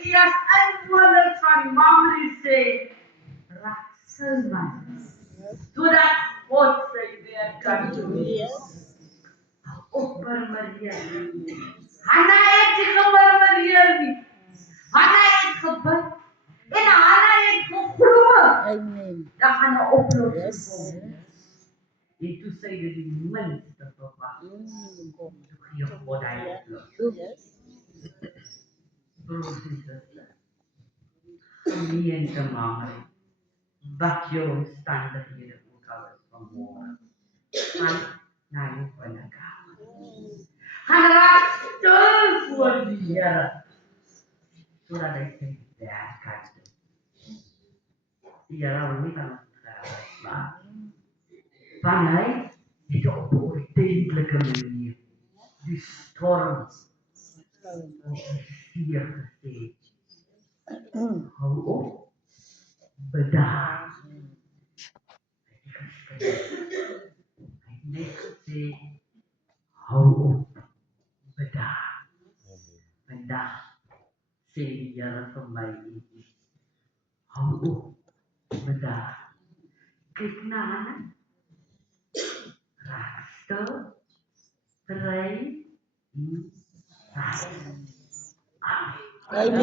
Ezekias uitwoners van Mamre sê, raak silman. Sodat God sy werk kan doen. Opmurmureer. Hanna het nie gemurmureer nie. Hanna het gebid. En Hanna het geglo. Amen. Daar gaan 'n oplossing Yes. kom. En toe sê dit die minste verwag. Toe gee God hy oplossing. Yes. Broers en susters. Gemeente Mamre. Wat jou omstandighede ook al is vanmôre. Gaan na jou binnekamer. Gaan raak stil voor die Here. Sodat hy sy werk kan doen. Die Here wil nie van ons graag maak. Want hy het op 'n ordentlike manier die storm op die see gesê. Hou op, bedaar. Hy het net gesê, hou op, bedaar. Vandag sê die Here vir my en u, hou op, bedaar. Kyk na Hanna, raak stil, bly en vast. Amen. Amen.